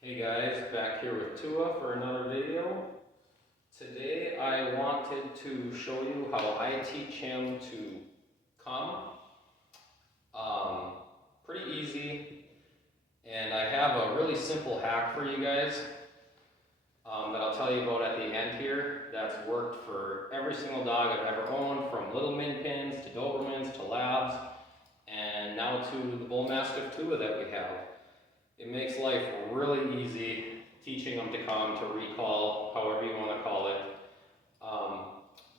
Hey guys, back here with Tua for another video. Today I wanted to show you how I teach him to come. Pretty easy, and I have a really simple hack for you guys that I'll tell you about at the end here that's worked for every single dog I've ever owned, from little min pins to Dobermans to Labs, and now to the Bullmastiff Tua that we have. It makes life really easy teaching them to come, to recall, however you want to call it.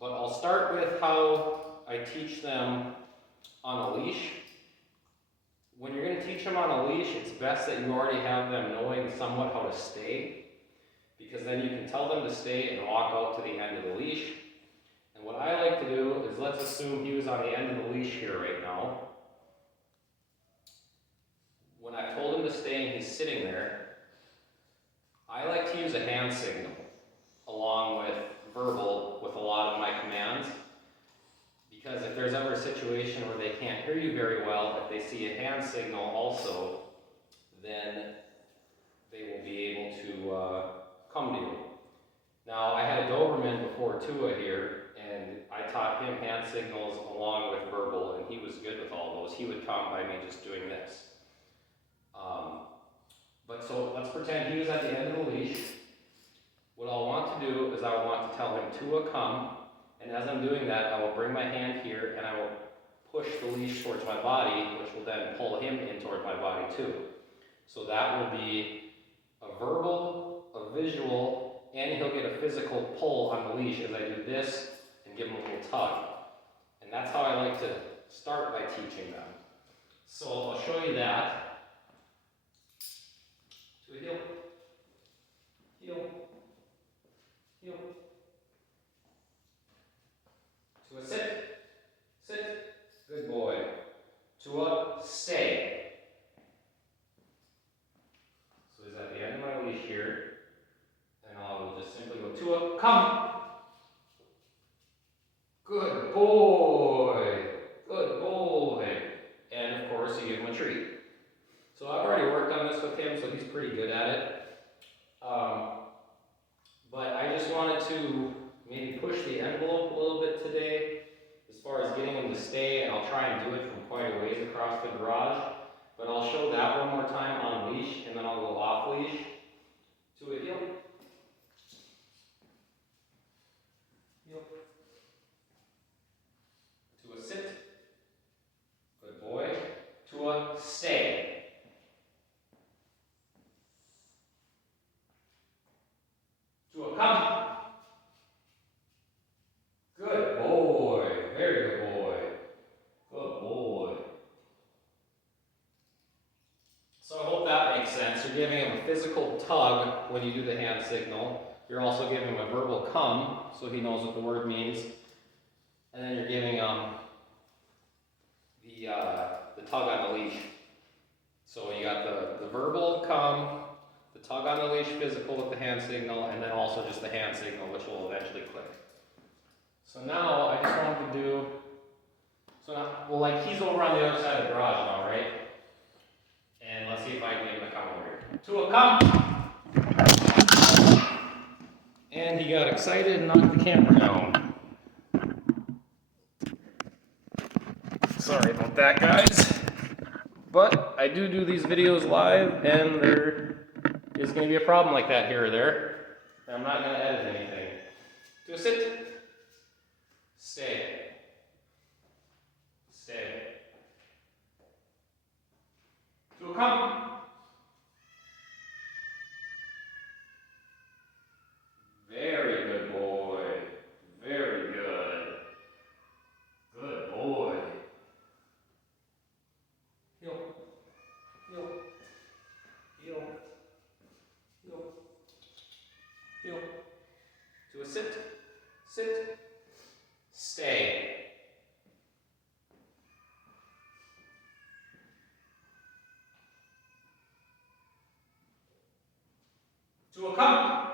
But I'll start with how I teach them on a leash. When you're going to teach them on a leash, it's best that you already have them knowing somewhat how to stay, because then you can tell them to stay and walk out to the end of the leash. And what I like to do is, let's assume he was on the end of the leash here right now. When I've told him to stay and he's sitting there, I like to use a hand signal along with verbal with a lot of my commands, because if there's ever a situation where they can't hear you very well, if they see a hand signal also, then they will be able to come to you. Now, I had a Doberman before Tua here, and I taught him hand signals along with verbal, and he was good with all those. He would come by me just doing this. But so let's pretend he was at the end of the leash. What I'll want to do is I will want to tell him Tua come, and as I'm doing that, I will bring my hand here and I will push the leash towards my body, which will then pull him in towards my body too. So that will be a verbal, a visual, and he'll get a physical pull on the leash as I do this and give him a little tug. And that's how I like to start by teaching them. So I'll show you that. To a heel, heel, heel. To a sit, sit, good boy. To a stay. So he's at the end of my leash here, and I'll just simply go to a come. Good boy, good boy. And of course, you give him a treat. So I've already worked on this with him, so he's pretty good at it. But I just wanted to maybe push the envelope a little bit today as far as getting him to stay, and I'll try and do it from quite a ways across the garage. But I'll show that one more time on leash, and then I'll go off leash. To a heel. Heel. To a sit. Good boy. To a stay. To a come. Good boy. Very good boy. Good boy. So I hope that makes sense. You're giving him a physical tug when you do the hand signal. You're also giving him a verbal come, so he knows what the word means. And then you're giving him the tug on the leash. So you got the verbal come, the tug on the leash physical with the hand signal, and then also just the hand signal, which will eventually click. So now I just wanted to do, well, like he's over on the other side of the garage now, right? And let's see if I can get him to come over here. To a come! And he got excited and knocked the camera down. Sorry about that, guys. But I do these videos live, and there is going to be a problem like that here or there. And I'm not going to edit anything. To a sit. Stay. Stay. To a come. Very good boy. Very good. Good boy. Heel. Heel. Heel. Heel. Heel. To a sit. Sit. Stay. To a come.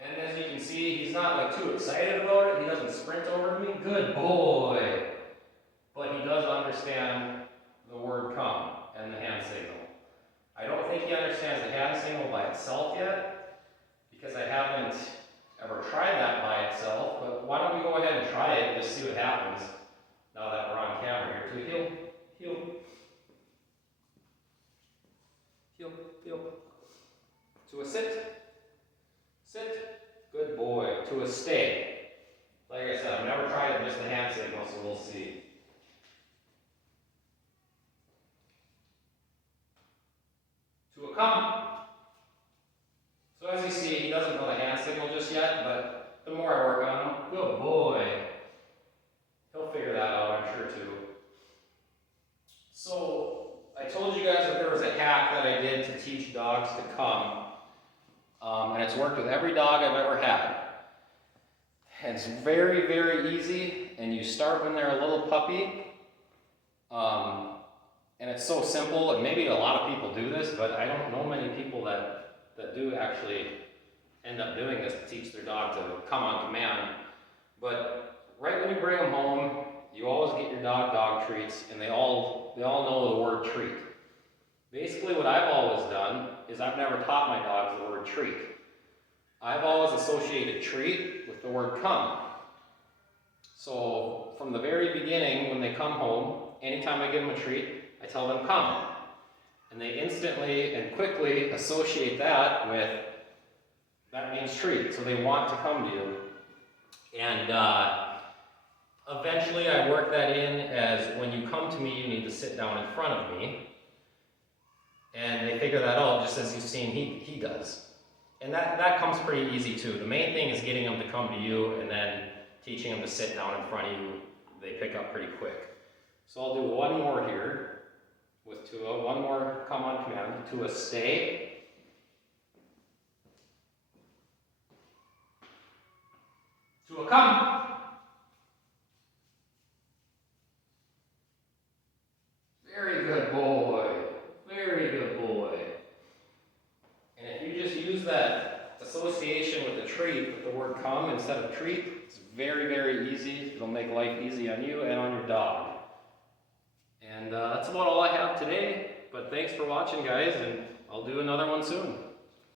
And as you can see, he's not like too excited about it. He doesn't sprint over to me. Good boy. But he does understand the word come and the hand signal. I don't think think he understands the hand signal by itself yet, because I haven't ever tried that by itself, but why don't we go ahead and try it and just see what happens now that we're on camera here. To heel, heel, heel, heel. To a sit, sit, good boy. To a stay. Like I said, I've never tried it just the hand signal, so we'll see. To a come. So as you see, he doesn't know the hand signal just yet, but the more I work on him, good boy. He'll figure that out, I'm sure too. So I told you guys that there was a hack that I did to teach dogs to come, and it's worked with every dog I've ever had. And it's very, very easy, and you start when they're a little puppy, and it's so simple, and maybe a lot of people do this, but I don't know many people that do actually end up doing this to teach their dog to come on command. But right when you bring them home, you always get your dog treats, and they all know the word treat. Basically what I've always done is I've never taught my dogs the word treat. I've always associated treat with the word come. So from the very beginning, when they come home, anytime I give them a treat, I tell them come. And they instantly and quickly associate that with, that means treat. So they want to come to you. And eventually I work that in as, when you come to me, you need to sit down in front of me. And they figure that out just as you've seen he does. And that comes pretty easy too. The main thing is getting them to come to you and then teaching them to sit down in front of you. They pick up pretty quick. So I'll do one more here with Tua. One more come on command. Tua stay. Tua come. Very good boy. Very good boy. And if you just use that association with the treat, with the word come instead of treat, it's very, very easy. It'll make life easy on you and on your dog. And that's about all I have today. But thanks for watching, guys, and I'll do another one soon.